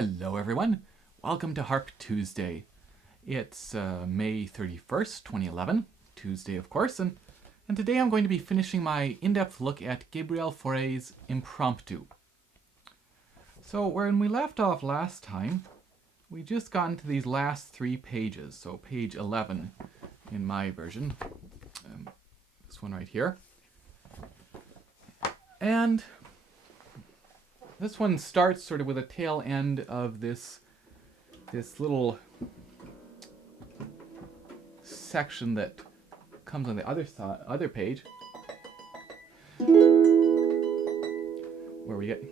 Hello everyone, welcome to Harp Tuesday. It's May 31st, 2011, Tuesday of course, and today I'm going to be finishing my in-depth look at Gabriel Fauré's Impromptu. So when we left off last time, we just got into these last three pages, so page 11 in my version, this one right here. And this one starts sort of with a tail end of this little section that comes on the other page, where we get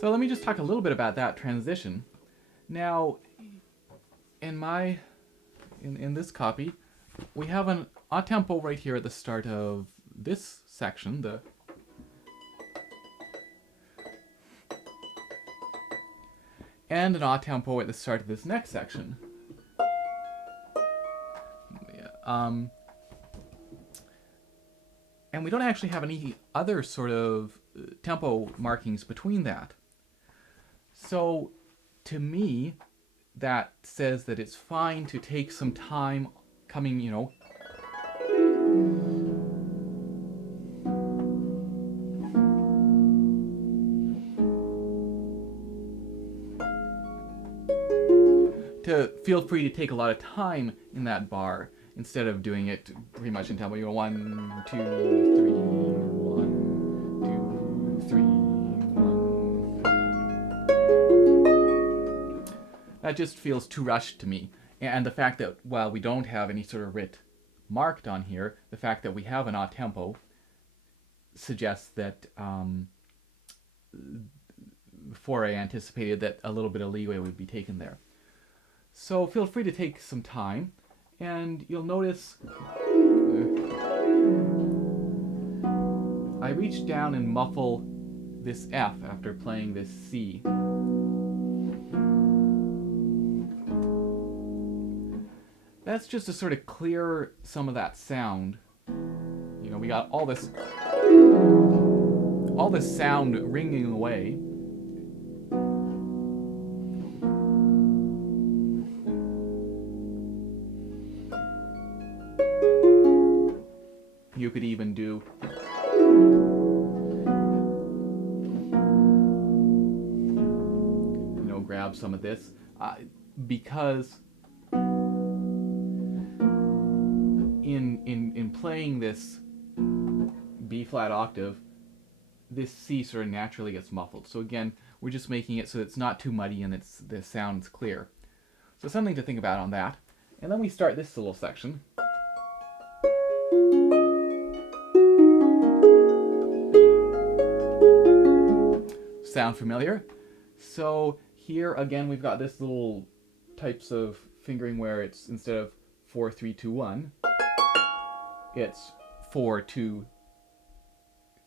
so let me just talk a little bit about that transition. Now, in this copy, we have an a tempo right here at the start of this section, and an a tempo at the start of this next section. And we don't actually have any other sort of tempo markings between that. So, to me, that says that it's fine to take some time coming, to feel free to take a lot of time in that bar instead of doing it pretty much in tempo. 1, 2, 3, 1, 2, 3, 1. That just feels too rushed to me. And the fact that while we don't have any sort of writ marked on here, the fact that we have an a tempo suggests that Fauré anticipated that a little bit of leeway would be taken there. So feel free to take some time, and you'll notice I reach down and muffle this F after playing this C. That's just to sort of clear some of that sound. We got all this sound ringing away. You could even do grab some of this because in playing this B flat octave, this C sort of naturally gets muffled. So again, we're just making it so it's not too muddy and the sound's clear. So something to think about on that. And then we start this little section. Sound familiar? So here again we've got this little types of fingering where it's instead of 4, 3, 2, 1, it's 4, 2,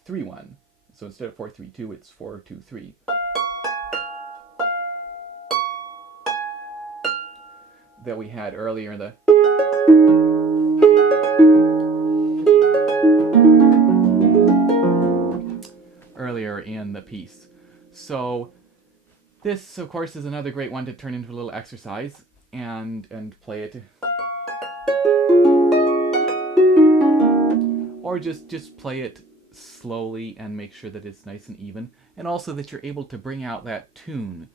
3, 1. So instead of 4, 3, 2, it's 4, 2, 3. That we had earlier in the piece. So this, of course, is another great one to turn into a little exercise and play it. Or just play it slowly and make sure that it's nice and even, and also that you're able to bring out that tune.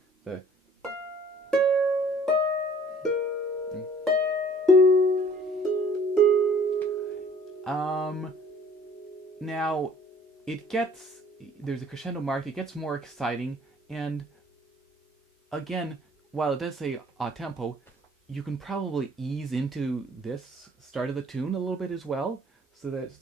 Now there's a crescendo mark, it gets more exciting, and again, while it does say a tempo, you can probably ease into this start of the tune a little bit as well, so that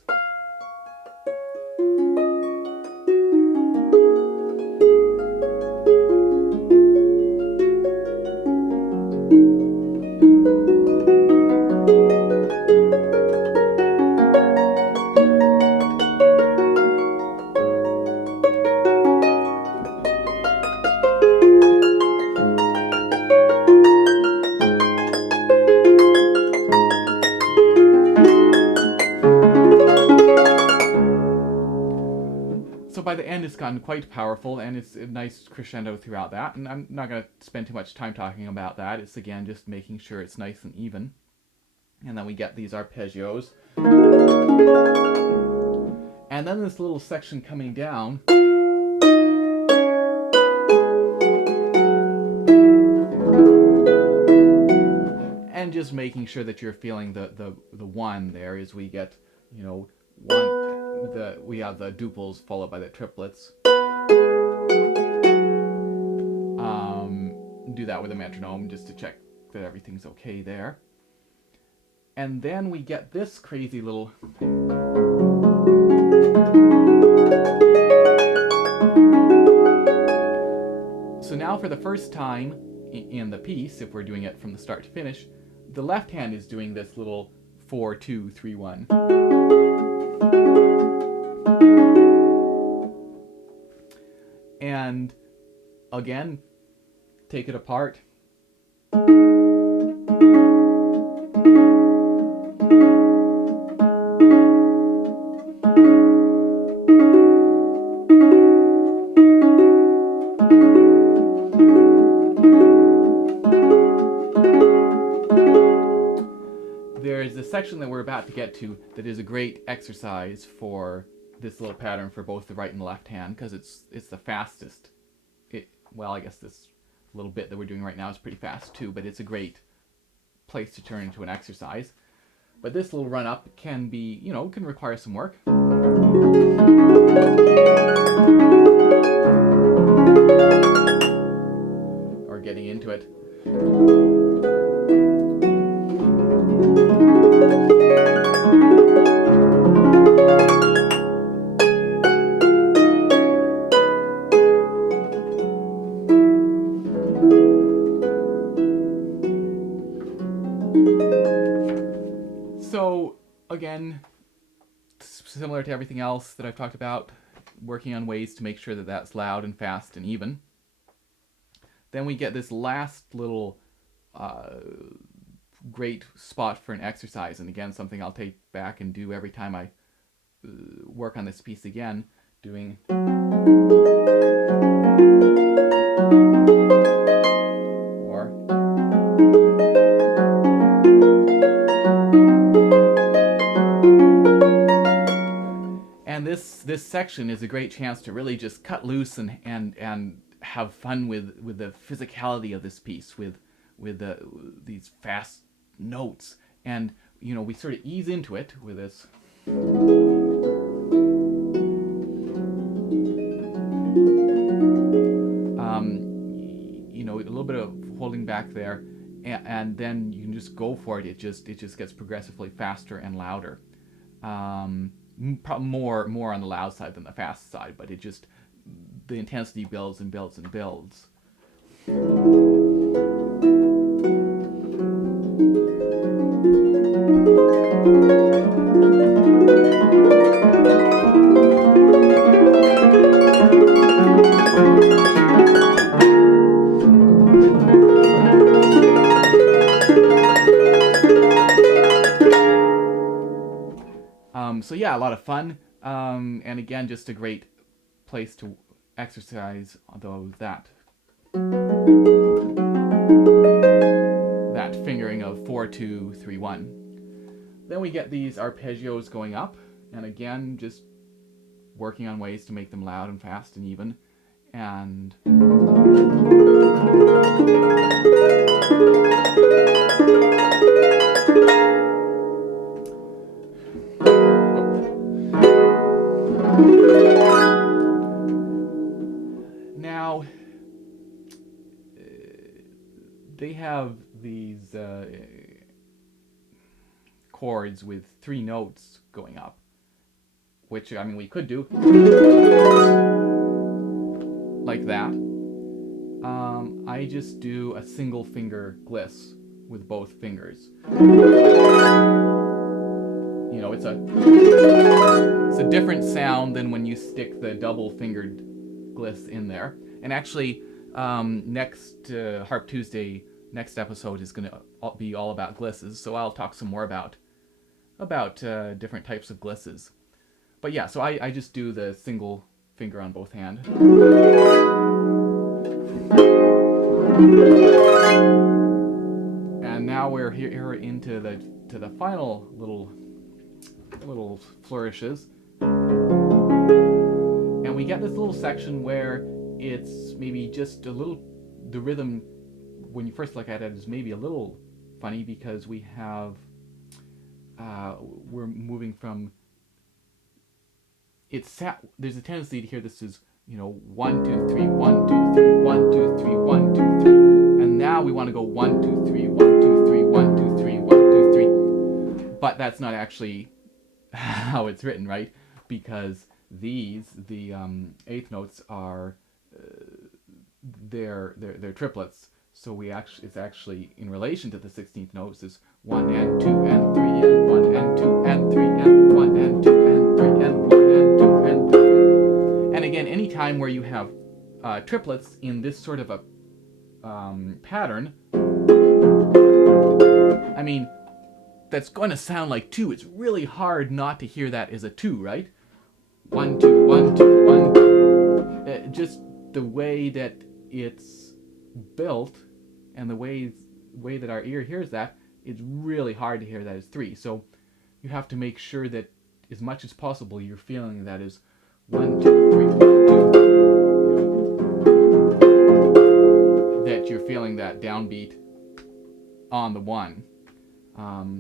by the end, it's gotten quite powerful, and it's a nice crescendo throughout that. And I'm not going to spend too much time talking about that. It's, again, just making sure it's nice and even. And then we get these arpeggios. And then this little section coming down. And just making sure that you're feeling the one there as we get, you know, we have the duples followed by the triplets. Do that with a metronome just to check that everything's okay there. And then we get this crazy little... So now for the first time in the piece, if we're doing it from the start to finish, the left hand is doing this little 4, 2, 3, 1. And again, take it apart. There's a section that we're about to get to that is a great exercise for this little pattern for both the right and the left hand, because it's the fastest. Well, I guess this little bit that we're doing right now is pretty fast too, but it's a great place to turn into an exercise. But this little run up can be, you know, can require some work. Or getting into it. So, again, similar to everything else that I've talked about, working on ways to make sure that that's loud and fast and even. Then we get this last little great spot for an exercise, and again, something I'll take back and do every time I work on this piece again, doing... And this section is a great chance to really just cut loose and have fun with the physicality of this piece, with these fast notes, and you know, we sort of ease into it with this. You know, a little bit of holding back there, and then you can just go for it. It just gets progressively faster and louder. More on the loud side than the fast side, but it just, the intensity builds and builds and builds. So yeah, a lot of fun, and again, just a great place to exercise, although that fingering of 4, 2, 3, 1. Then we get these arpeggios going up, and again, just working on ways to make them loud and fast and even, and now they have these chords with 3 notes going up, which, I mean, we could do like that. I just do a single finger gliss with both fingers. You know, it's a different sound than when you stick the double fingered gliss in there. And actually, next Harp Tuesday, next episode is going to be all about glisses, so I'll talk some more about different types of glisses. But yeah, so I just do the single finger on both hands. And now we're here into the final little flourishes. And we get this little section where it's maybe just a little, the rhythm, when you first look at it, is maybe a little funny because we have, we're moving from, there's a tendency to hear this as, 1, 2, 3, 1, 2, 3, 1, 2, 3, 1, 2, 3. And now we want to go 1, 2, 3, 1, 2, 3, 1, 2, 3, 1, 2, 3. But that's not actually how it's written, right? Because the eighth notes are they're triplets. So it's actually in relation to the 16th notes is 1 and 2 and 3 and 1 and 2 and 3 and 1 and 2 and 3 and 1 and 2 and 3. And again, any time where you have triplets in this sort of a pattern, I mean, that's going to sound like 2. It's really hard not to hear that as a 2, right? 1, 2, 1, 2, 1, 2. Just the way that it's built and the way that our ear hears that, it's really hard to hear that as 3. So you have to make sure that as much as possible you're feeling that as 1, 2, 3, 1, 2. That you're feeling that downbeat on the 1.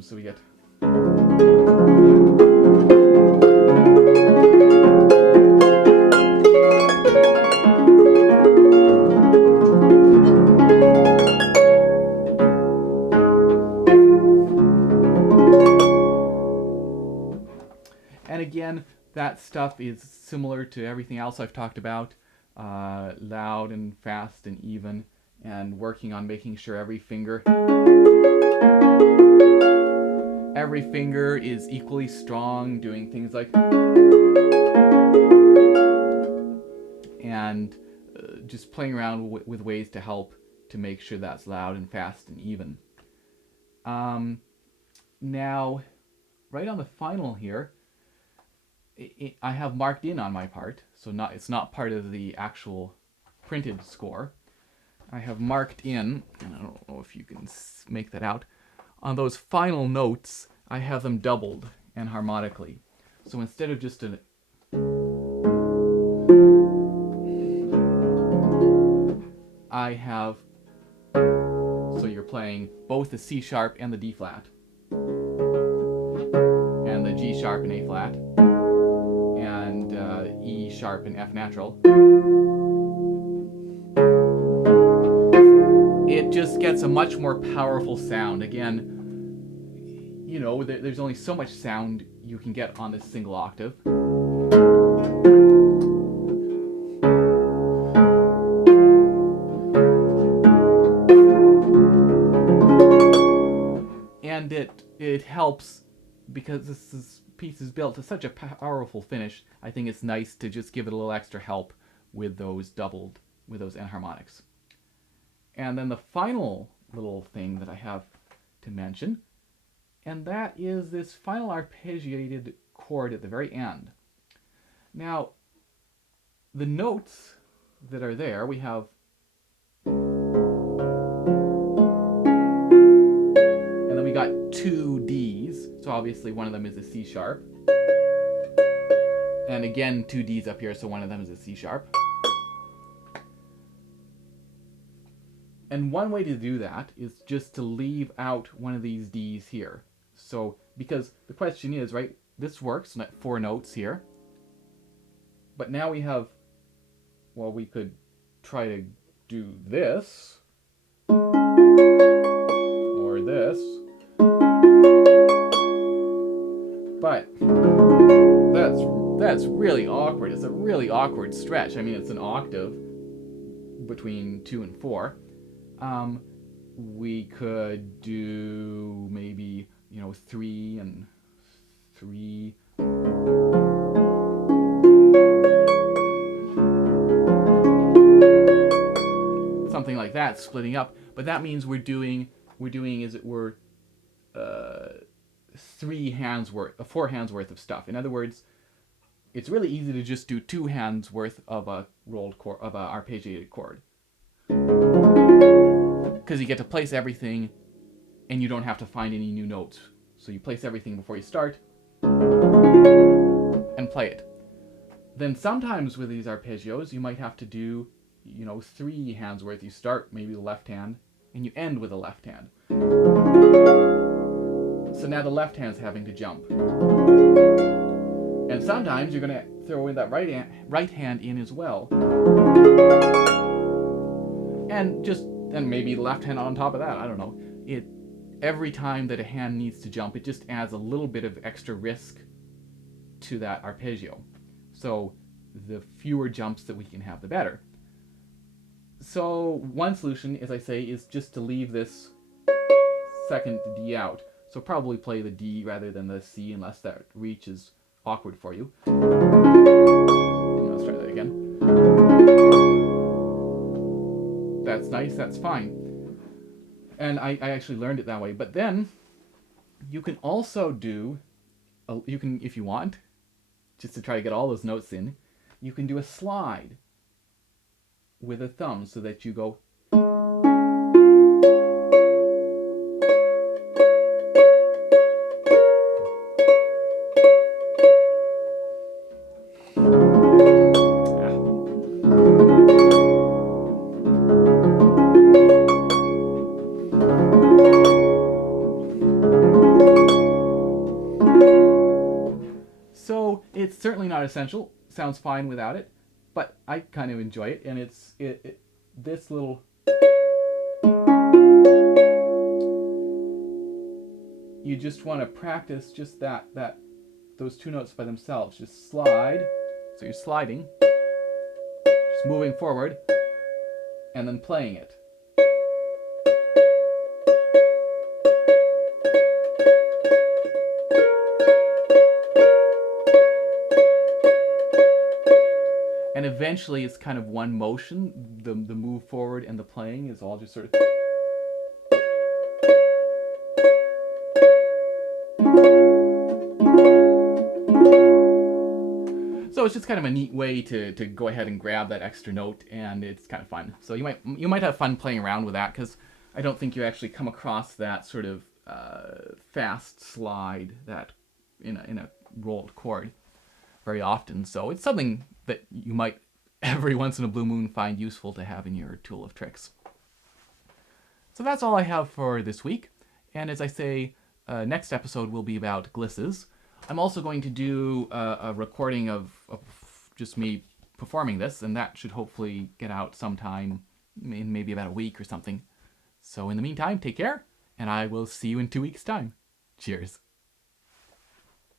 So we get. And again, that stuff is similar to everything else I've talked about, loud and fast and even, and working on making sure every finger is equally strong, doing things like, and just playing around with ways to help to make sure that's loud and fast and even. Now, right on the final here, I have marked in on my part, so it's not part of the actual printed score. I have marked in, and I don't know if you can make that out, on those final notes, I have them doubled and harmonically. So instead of just I have, so you're playing both the C sharp and the D flat, and the G sharp and A flat, and E sharp and F natural. It just gets a much more powerful sound. Again, there's only so much sound you can get on this single octave. And it helps because this piece is built to such a powerful finish. I think it's nice to just give it a little extra help with those enharmonics. And then the final little thing that I have to mention, and that is this final arpeggiated chord at the very end. Now, the notes that are there, we have, and then we got 2 Ds, so obviously one of them is a C sharp, and again 2 Ds up here, so one of them is a C sharp. And one way to do that is just to leave out one of these Ds here. So, because the question is, right, this works, 4 notes here. But now we have, well, we could try to do this, or this, but that's really awkward. It's a really awkward stretch. I mean, it's an octave between 2 and 4. We could do maybe, 3 and 3. Something like that, splitting up. But that means we're doing 4 hands worth of stuff. In other words, it's really easy to just do 2 hands worth of a rolled chord, of a arpeggiated chord. Because you get to place everything and you don't have to find any new notes. So you place everything before you start and play it. Then sometimes with these arpeggios, you might have to do, 3 hands worth. You start maybe the left hand and you end with the left hand. So now the left hand's having to jump. And sometimes you're going to throw in that right hand in as well. And maybe the left hand on top of that. I don't know. Every time that a hand needs to jump, it just adds a little bit of extra risk to that arpeggio. So the fewer jumps that we can have, the better. So one solution, as I say, is just to leave this second D out. So probably play the D rather than the C unless that reach is awkward for you. Let's try that again. That's nice, that's fine. And I actually learned it that way. But then you can also do, if you want, just to try to get all those notes in, you can do a slide with a thumb so that you go. So it's certainly not essential. Sounds fine without it, but I kind of enjoy it, and this little. You just want to practice just those 2 notes by themselves. Just slide. So you're sliding, just moving forward, and then playing it. And eventually it's kind of one motion. The move forward and the playing is all just sort of. So it's just kind of a neat way to go ahead and grab that extra note, and it's kind of fun. So you might have fun playing around with that, because I don't think you actually come across that sort of fast slide that in a rolled chord very often. So it's something that you might every once in a blue moon find useful to have in your tool of tricks. So that's all I have for this week. And as I say, next episode will be about glisses. I'm also going to do a recording of just me performing this, and that should hopefully get out sometime in maybe about a week or something. So in the meantime, take care, and I will see you in 2 weeks' time. Cheers.